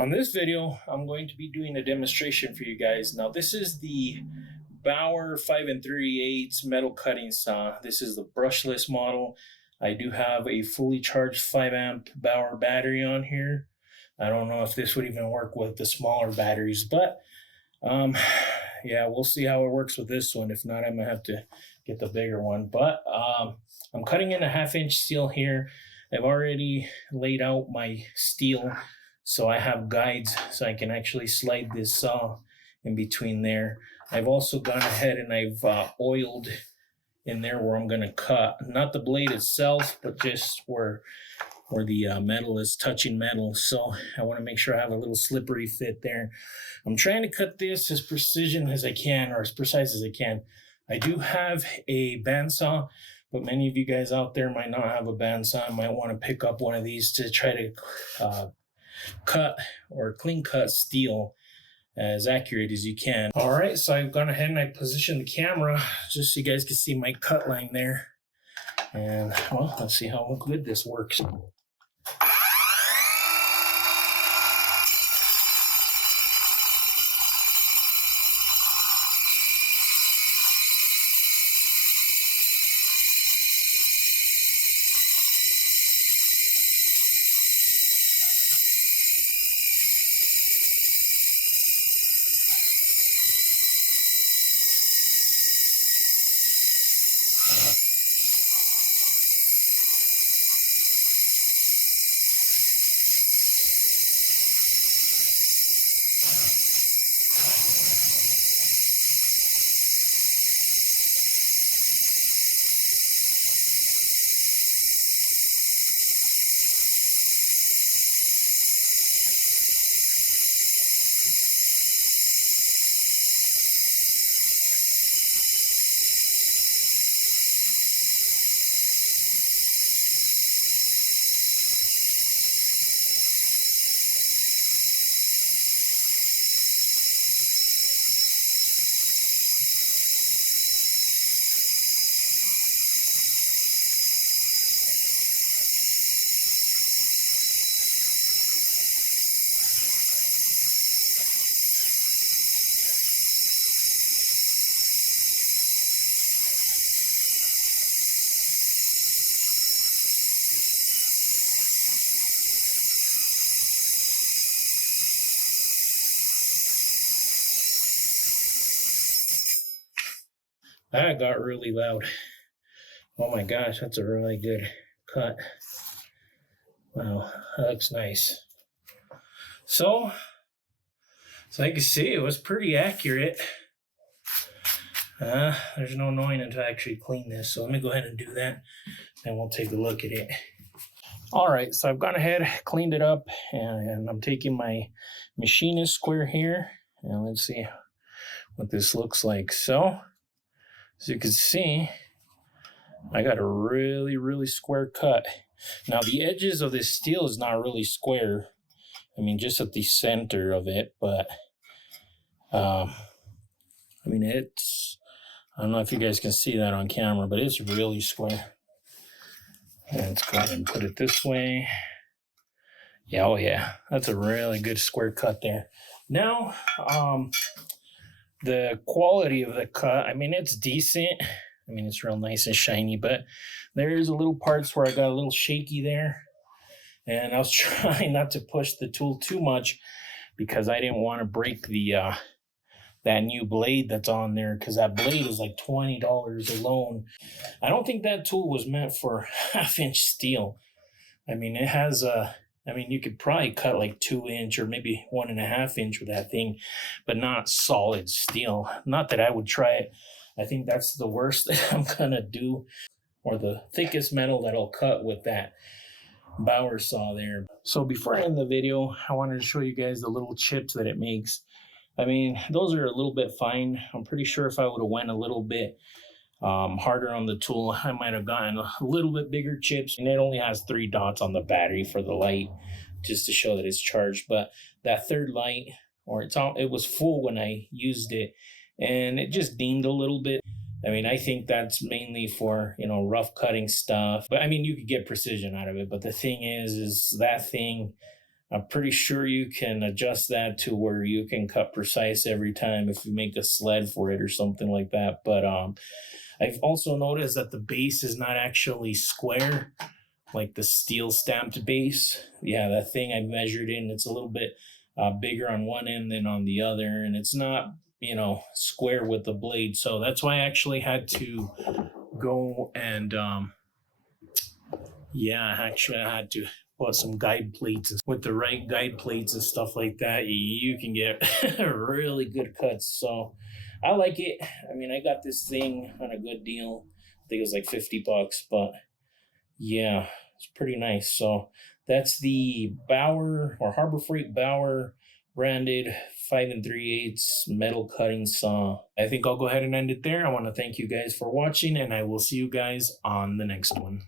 On this video, I'm going to be doing a demonstration for you guys. Now, this is the Bauer 5 3/8 metal cutting saw. This is the brushless model. I do have a fully charged 5 amp Bauer battery on here. I don't know if this would even work with the smaller batteries, but yeah, we'll see how it works with this one. If not, I'm gonna have to get the bigger one. But I'm cutting in a 1/2 inch steel here. I've already laid out my steel, so I have guides so I can actually slide this saw in between there. I've also gone ahead and I've oiled in there where I'm going to cut, not the blade itself, but just where the metal is touching metal. So I want to make sure I have a little slippery fit there. I'm trying to cut this as precision as I can, or as precise as I can. I do have a bandsaw, but many of you guys out there might not have a bandsaw. I might want to pick up one of these to try to cut or clean cut steel as accurate as you can. All right, so I've gone ahead and I positioned the camera just so you guys can see my cut line there. And well, let's see how good this works. That got really loud. Oh my gosh, that's a really good cut. Wow, that looks nice. So you can see, it was pretty accurate. There's no knowing until I actually clean this. So let me go ahead and do that, and we'll take a look at it. All right, so I've gone ahead, cleaned it up, and I'm taking my machinist square here, and let's see what this looks like. So, as you can see, I got a really, really square cut. Now, the edges of this steel is not really square. I mean, just at the center of it, but, I mean, I don't know if you guys can see that on camera, but it's really square. And let's go ahead and put it this way. Yeah, oh yeah, that's a really good square cut there. Now, the quality of the cut, I mean, it's decent. I mean, it's real nice and shiny, but there's a little parts where I got a little shaky there. And I was trying not to push the tool too much because I didn't want to break the that new blade that's on there, because that blade is like $20 alone. I don't think that tool was meant for 1/2 inch steel. I mean, it has I mean, you could probably cut like 2 inch or maybe 1.5 inch with that thing, but not solid steel. Not that I would try it. I think that's the worst that I'm gonna do, or the thickest metal that I'll cut with that Bauer saw there. So before I end the video, I wanted to show you guys the little chips that it makes. I mean, those are a little bit fine. I'm pretty sure if I would have went a little bit harder on the tool, I might have gotten a little bit bigger chips. And it only has 3 dots on the battery for the light, just to show that it's charged. But that third light, or it was full when I used it, and it just dinged a little bit. I mean, I think that's mainly for, rough cutting stuff. But I mean, you could get precision out of it. But the thing is that thing I'm pretty sure you can adjust that to where you can cut precise every time if you make a sled for it or something like that. But I've also noticed that the base is not actually square, like the steel stamped base. Yeah, that thing I measured in, it's a little bit bigger on one end than on the other, and it's not, square with the blade. So that's why I actually had to go and yeah, actually, I had to put some guide plates. With the right guide plates and stuff like that, you can get really good cuts. So I like it. I mean, I got this thing on a good deal. I think it was like $50, but yeah, it's pretty nice. So that's the Bauer or Harbor Freight Bauer branded 5 3/8 metal cutting saw. I think I'll go ahead and end it there. I want to thank you guys for watching, and I will see you guys on the next one.